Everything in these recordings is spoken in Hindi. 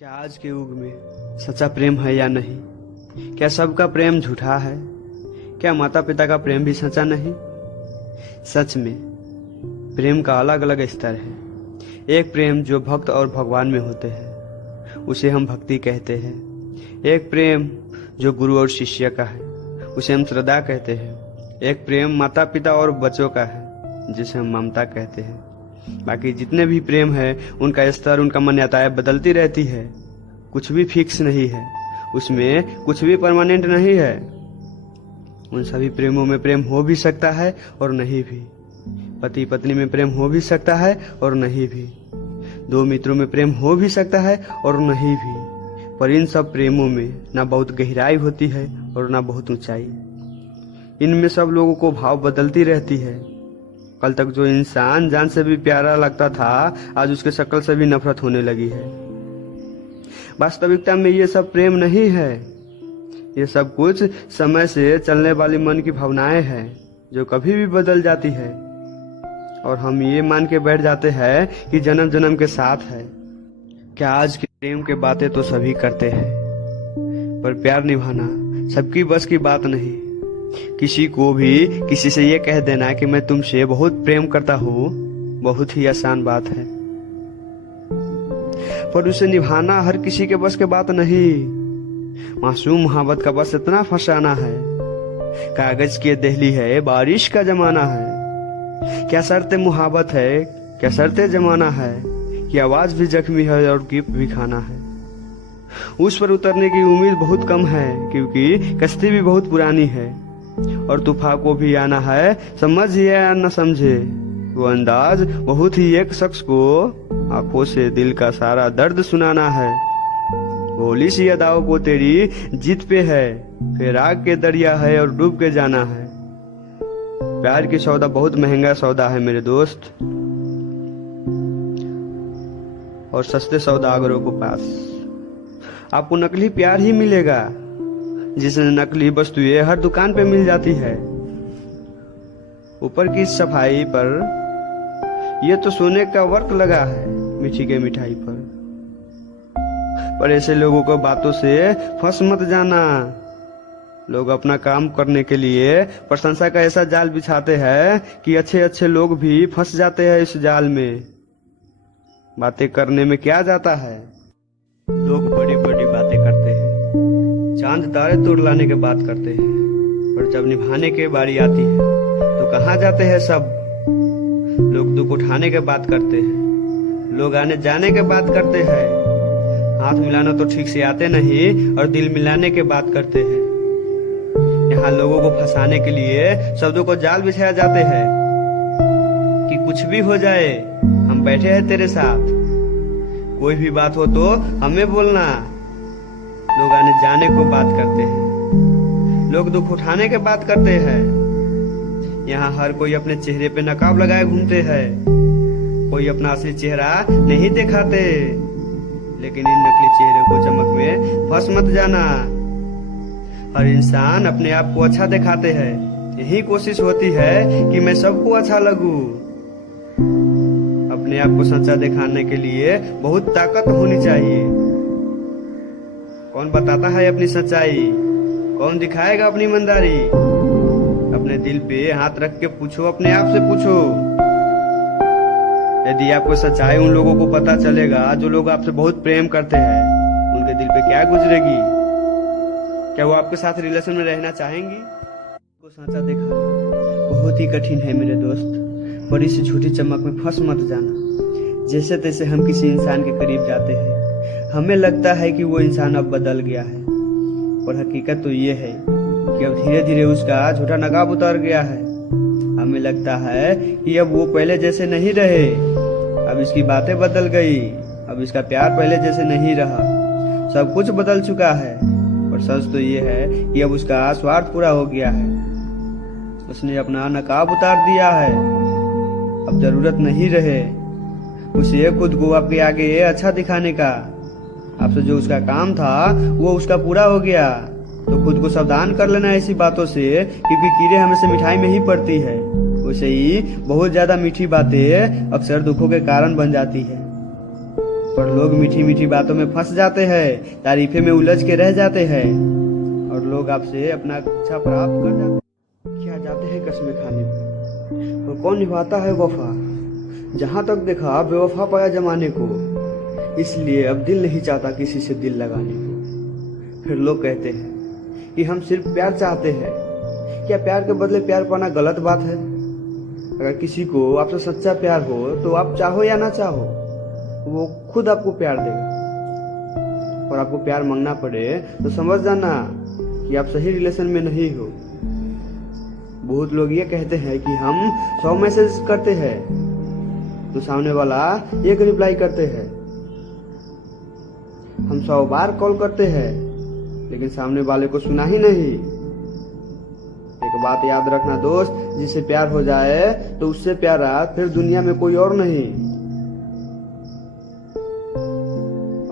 क्या आज के युग में सच्चा प्रेम है या नहीं? क्या सबका प्रेम झूठा है? क्या माता पिता का प्रेम भी सच्चा नहीं? सच में प्रेम का अलग अलग स्तर है। एक प्रेम जो भक्त और भगवान में होते हैं उसे हम भक्ति कहते हैं। एक प्रेम जो गुरु और शिष्य का है उसे हम श्रद्धा कहते हैं। एक प्रेम माता पिता और बच्चों का है जिसे हम ममता कहते हैं। बाकी जितने भी प्रेम है उनका स्तर, उनका मान्यताएं बदलती रहती है। कुछ भी फिक्स नहीं है, उसमें कुछ भी परमानेंट नहीं है। उन सभी प्रेमों में प्रेम हो भी सकता है और नहीं भी। पति पत्नी में प्रेम हो भी सकता है और नहीं भी। दो मित्रों में प्रेम हो भी सकता है और नहीं भी। पर इन सब प्रेमों में ना बहुत गहराई होती है और ना बहुत ऊंचाई। इनमें सब लोगों को भाव बदलती रहती है। कल तक जो इंसान जान से भी प्यारा लगता था आज उसके शक्ल से भी नफरत होने लगी है। वास्तविकता में ये सब प्रेम नहीं है। ये सब कुछ समय से चलने वाली मन की भावनाएं हैं जो कभी भी बदल जाती है। और हम ये मान के बैठ जाते हैं कि जन्म जन्म के साथ है। क्या आज के प्रेम के बातें तो सभी करते हैं, पर प्यार निभाना सबकी बस की बात नहीं। किसी को भी किसी से ये कह देना कि मैं तुमसे बहुत प्रेम करता हूँ बहुत ही आसान बात है, पर उसे निभाना हर किसी के बस के बात नहीं। मासूम मोहब्बत का बस इतना फसाना है। कागज की दहली है, बारिश का जमाना है। क्या शर्ते मोहब्बत है, क्या शर्ते जमाना है कि आवाज भी जख्मी है और गिफ्ट भी खाना है। उस पर उतरने की उम्मीद बहुत कम है क्योंकि कश्ती भी बहुत पुरानी है। और तूफान को भी आना है, समझे या न समझे वो अंदाज बहुत ही एक शख्स को आंखों से दिल का सारा दर्द सुनाना है। भोली सी अदाओं को तेरी जीत पे है, फिर आग के दरिया है और डूब के जाना है। प्यार की सौदा बहुत महंगा सौदा है मेरे दोस्त, और सस्ते सौदागरों के पास आपको नकली प्यार ही मिलेगा जिसमें नकली वस्तुएं हर दुकान पे मिल जाती है। ऊपर की सफाई पर ये तो सोने का वर्क लगा है मीठी के मिठाई पर ऐसे लोगों को बातों से फंस मत जाना। लोग अपना काम करने के लिए प्रशंसा का ऐसा जाल बिछाते हैं कि अच्छे अच्छे लोग भी फंस जाते हैं इस जाल में। बातें करने में क्या जाता है, लोग बड़ी बड़ी बातें करते हैं, चांद तारे तोड़ लाने के बात करते हैं, पर जब निभाने की बारी आती है तो कहाँ जाते हैं सब। लोग दुख उठाने के बात करते हैं, लोग आने जाने के बात करते हैं। हाथ मिलाना तो ठीक से आते नहीं और दिल मिलाने के बात करते हैं। यहाँ लोगों को फंसाने के लिए शब्दों को जाल बिछाया जाते हैं कि कुछ भी हो जाए हम बैठे हैं तेरे साथ। कोई भी बात हो तो हमें बोलना। लोग आने जाने को बात करते हैं, लोग दुख उठाने के बात करते हैं। यहाँ हर कोई अपने चेहरे पे नकाब लगाए घूमते हैं। कोई अपना असली चेहरा नहीं दिखाते, लेकिन इन नकली चेहरे को चमक में फंस मत जाना। हर इंसान अपने आप को अच्छा दिखाते हैं। यही कोशिश होती है कि मैं सबको अच्छा लगूं। अपने आप को सच्चा दिखाने के लिए बहुत ताकत होनी चाहिए। कौन बताता है अपनी सच्चाई, कौन दिखाएगा अपनी ईमानदारी। अपने दिल पे हाथ रख के पूछो, अपने आप से पूछो। यदि आपको सच्चाई उन लोगों को पता चलेगा जो लोग आपसे बहुत प्रेम करते हैं, उनके दिल पे क्या गुजरेगी। क्या वो आपके साथ रिलेशन में रहना चाहेंगी। को सच्चा दिखाना बहुत ही कठिन है मेरे दोस्त, बड़ी सी झूठी चमक में फंस मत जाना। जैसे तैसे हम किसी इंसान के करीब जाते हैं, हमें लगता है कि वो इंसान अब बदल गया है, पर हकीकत तो ये है कि अब धीरे धीरे उसका झूठा नकाब उतर गया है। हमें लगता है कि अब वो पहले जैसे नहीं रहे, अब इसकी बातें बदल गई, अब इसका प्यार पहले जैसे नहीं रहा। सब कुछ बदल चुका है, पर सच तो ये है कि अब उसका स्वार्थ पूरा हो गया है। उसने अपना नकाब उतार दिया है। अब जरूरत नहीं रहे उसे खुद को आपके आगे अच्छा दिखाने का। आपसे जो उसका काम था वो उसका पूरा हो गया, तो खुद को सावधान कर लेना ऐसी बातों से, क्योंकि कीड़े हमेशा मिठाई में ही पड़ती है। वैसे ही बहुत ज्यादा मीठी बातें अक्सर दुखों के कारण बन जाती है। पर लोग मीठी मीठी बातों में फंस जाते हैं, तारीफे में उलझ के रह जाते हैं और लोग आपसे अपना इच्छा प्राप्त कर जाते हैं। क्या जाते हैं कस्में खाने में, और कौन निभाता है वफा। जहां तक देखा बेवफा पाया जमाने को, इसलिए अब दिल नहीं चाहता किसी से दिल लगाने को। फिर लोग कहते हैं कि हम सिर्फ प्यार चाहते हैं। क्या प्यार के बदले प्यार पाना गलत बात है? अगर किसी को आपसे सच्चा प्यार हो तो आप चाहो या ना चाहो, वो खुद आपको प्यार देगा। और आपको प्यार मांगना पड़े तो समझ जाना कि आप सही रिलेशन में नहीं हो। बहुत लोग ये कहते हैं कि हम 100 मैसेज करते हैं तो सामने वाला एक रिप्लाई करते हैं। हम 100 बार कॉल करते हैं लेकिन सामने वाले को सुना ही नहीं। एक बात याद रखना दोस्त, जिससे प्यार हो जाए तो उससे प्यारा फिर दुनिया में कोई और नहीं।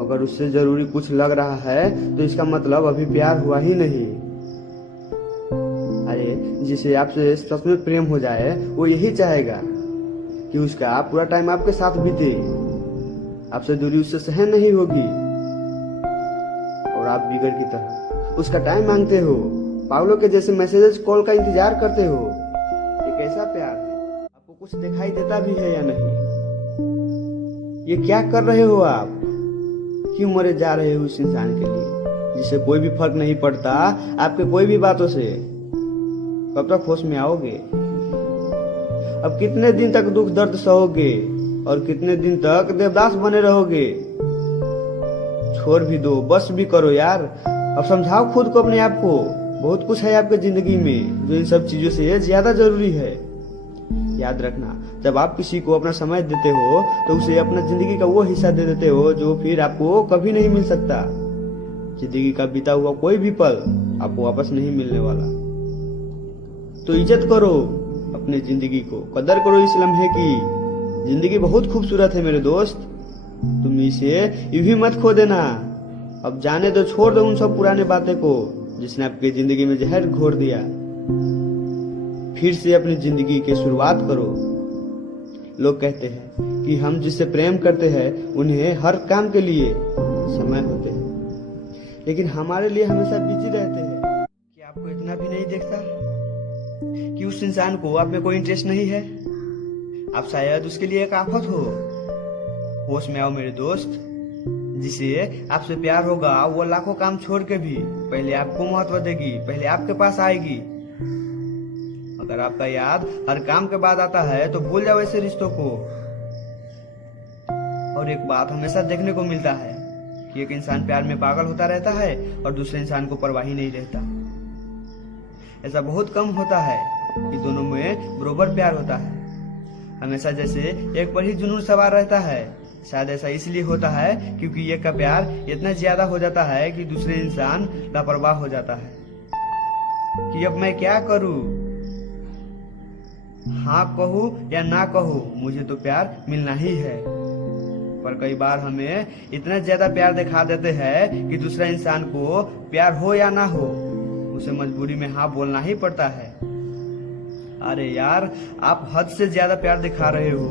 अगर उससे जरूरी कुछ लग रहा है तो इसका मतलब अभी प्यार हुआ ही नहीं। अरे जिसे आपसे सच में प्रेम हो जाए वो यही चाहेगा कि उसका पूरा टाइम आपके साथ बीते, आपसे दूरी उससे सहन नहीं होगी और आप बिगड़ की तरह उसका टाइम मांगते हो, पागलों के जैसे मैसेजेस कॉल का इंतजार करते हो। ये कैसा प्यार है? आपको कुछ दिखाई देता भी है या नहीं? ये क्या कर रहे हो आप? क्यों मरे जा रहे हो उस इंसान के लिए जिसे कोई भी फर्क नहीं पड़ता आपके कोई भी बातों से? कब तक होश में आओगे? अब कितने दिन तक दुख दर्द सहोगे और कितने दिन तक देवदास बने रहोगे? छोड़ भी दो, बस भी करो यार। अब समझाओ खुद को, अपने आप को। बहुत कुछ है आपके जिंदगी में जो इन सब चीजों से ज्यादा जरूरी है। याद रखना, जब आप किसी को अपना समय देते हो तो उसे अपना जिंदगी का वो हिस्सा दे देते हो जो फिर आपको कभी नहीं मिल सकता। जिंदगी का बीता हुआ कोई भी पल आपको वापस नहीं मिलने वाला। तो इज्जत करो अपने जिंदगी को, कदर करो इस लम्हे की। जिंदगी बहुत खूबसूरत है मेरे दोस्त, तुम इसे यूं ही मत खो देना। अब जाने दो, छोड़ दो उन सब पुराने बातें को जिसने आपकी जिंदगी में जहर घोर दिया। फिर से अपनी जिंदगी की शुरुआत करो। लोग कहते हैं कि हम जिससे प्रेम करते हैं उन्हें हर काम के लिए समय होते हैं, लेकिन हमारे लिए हमेशा बिजी रहते हैं। क्या आपको इतना भी नहीं देखता कि उस इंसान को आप में कोई इंटरेस्ट नहीं है? आप शायद उसके लिए एक आफत हो। होश में आओ मेरे दोस्त। जिसे आपसे प्यार होगा वो लाखों काम छोड़ के भी पहले आपको महत्व देगी, पहले आपके पास आएगी। अगर आपका याद हर काम के बाद आता है तो भूल जाओ ऐसे रिश्तों को। और एक बात हमेशा देखने को मिलता है कि एक इंसान प्यार में पागल होता रहता है और दूसरे इंसान को परवाह ही नहीं रहता। ऐसा बहुत कम होता है कि दोनों में बराबर प्यार होता है। हमेशा जैसे एक पर ही जुनून सवार रहता है। शायद ऐसा इसलिए होता है क्योंकि एक का प्यार इतना ज्यादा हो जाता है कि दूसरे इंसान लापरवाह हो जाता है कि अब मैं क्या करूं, हाँ कहूं या ना कहूं, मुझे तो प्यार मिलना ही है। पर कई बार हमें इतना ज्यादा प्यार दिखा देते हैं कि दूसरा इंसान को प्यार हो या ना हो उसे मजबूरी में हाँ बोलना ही पड़ता है। अरे यार, आप हद से ज्यादा प्यार दिखा रहे हो,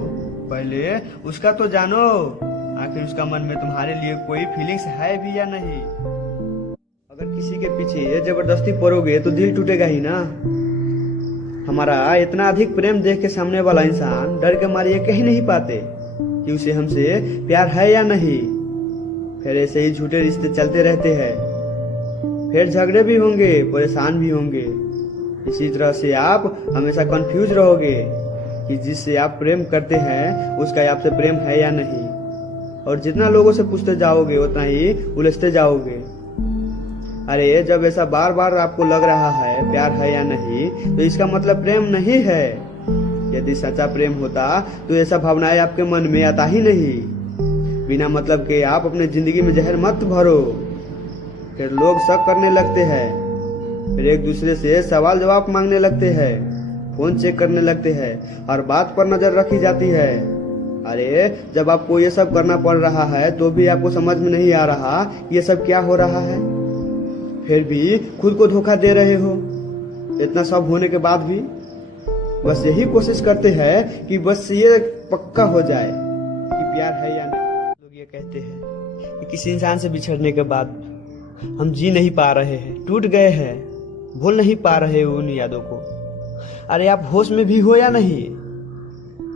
पहले उसका तो जानो। आखिर उसका मन में तुम्हारे लिए कोई फीलिंग्स है भी या नहीं? अगर किसी के पीछे जबरदस्ती पड़ोगे तो दिल टूटेगा ही ना। हमारा इतना अधिक प्रेम देख के सामने वाला इंसान डर के मारे ये कह ही नहीं पाते कि उसे हमसे प्यार है या नहीं। फिर ऐसे ही झूठे रिश्ते चलते रहते हैं, फिर झगड़े भी होंगे, परेशान भी होंगे। इसी तरह से आप हमेशा कंफ्यूज रहोगे कि जिससे आप प्रेम करते हैं उसका आपसे प्रेम है या नहीं। और जितना लोगों से पूछते जाओगे उतना ही उलझते जाओगे। अरे जब ऐसा बार बार आपको लग रहा है प्यार है या नहीं तो इसका मतलब प्रेम नहीं है। यदि सच्चा प्रेम होता तो ऐसा भावनाएं आपके मन में आता ही नहीं। बिना मतलब के आप अपने जिंदगी में जहर मत भरो। फिर लोग शक करने लगते हैं, फिर एक दूसरे से सवाल जवाब मांगने लगते हैं, फोन चेक करने लगते हैं और बात पर नजर रखी जाती है। अरे जब आपको ये सब करना पड़ रहा है तो भी आपको समझ में नहीं आ रहा ये सब क्या हो रहा है। फिर भी खुद को धोखा दे रहे हो। इतना सब होने के बाद भी बस यही कोशिश करते हैं कि बस ये पक्का हो जाए कि प्यार है या नहीं। लोग ये कहते हैं कि किसी इंसान से बिछड़ने के बाद हम जी नहीं पा रहे हैं, टूट गए हैं, भूल नहीं पा रहे उन यादों को। अरे आप होश में भी हो या नहीं?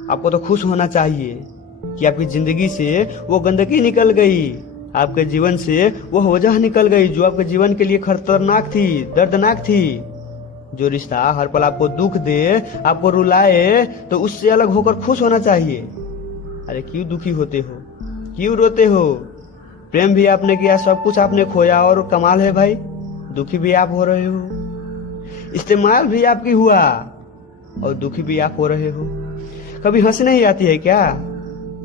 आपको तो खुश होना चाहिए कि आपकी जिंदगी से वो गंदगी निकल गई, आपके जीवन से वो वजह निकल गई जो आपके जीवन के लिए खतरनाक थी, दर्दनाक थी। जो रिश्ता हर पल आपको दुख दे, आपको रुलाए, तो उससे अलग होकर खुश होना चाहिए। अरे क्यों दुखी होते हो, क्यों रोते हो? प्रेम भी आपने किया, सब कुछ आपने खोया, और कमाल है भाई दुखी भी आप हो रहे हो। इस्तेमाल भी आपकी हुआ और दुखी भी आप हो रहे हो। कभी हंसी नहीं आती है क्या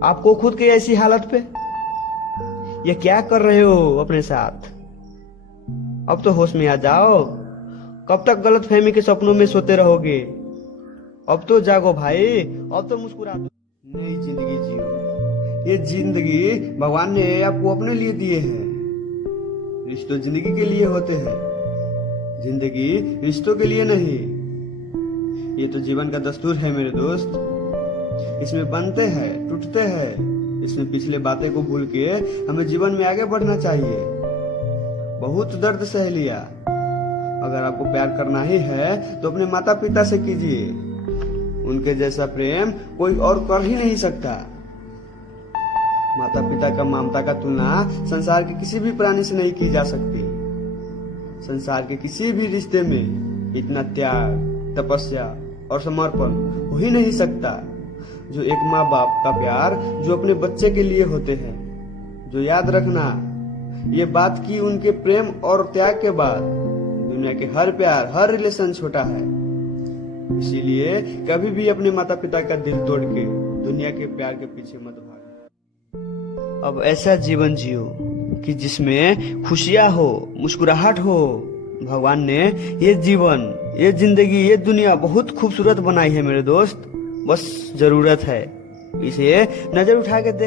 आपको खुद की ऐसी हालत पे? ये क्या कर रहे हो अपने साथ? अब तो होश में आ जाओ। कब तक गलतफहमी के सपनों में सोते रहोगे? अब तो जागो भाई, अब तो मुस्कुरा दो, नई जिंदगी जियो। ये जिंदगी भगवान ने आपको अपने लिए दिए हैं। रिश्तों जिंदगी के लिए होते हैं, जिंदगी रिश्तों के लिए नहीं। ये तो जीवन का दस्तूर है मेरे दोस्त। इसमें बनते हैं, टूटते हैं। इसमें पिछले बातें को भूल के हमें जीवन में आगे बढ़ना चाहिए। बहुत दर्द सह लिया। अगर आपको प्यार करना ही है तो अपने माता पिता से कीजिए। उनके जैसा प्रेम कोई और कर ही नहीं सकता। माता पिता का ममता का तुलना संसार के किसी भी प्राणी से नहीं की जा सकती। संसार के किसी भी रिश्ते में इतना त्याग, तपस्या और समर्पण हो ही नहीं सकता जो एक माँ बाप का प्यार जो अपने बच्चे के लिए होते हैं। जो याद रखना ये बात की उनके प्रेम और त्याग के बाद दुनिया के हर प्यार, हर रिलेशन छोटा है। इसीलिए कभी भी अपने माता पिता का दिल तोड़ के दुनिया के प्यार के पीछे मत भागो। अब ऐसा जीवन जियो कि जिसमें खुशियां हो, मुस्कुराहट हो। भगवान ने ये जीवन, ये जिंदगी, ये दुनिया बहुत खूबसूरत बनाई है मेरे दोस्त। बस जरूरत है इसे नजर उठा के देखने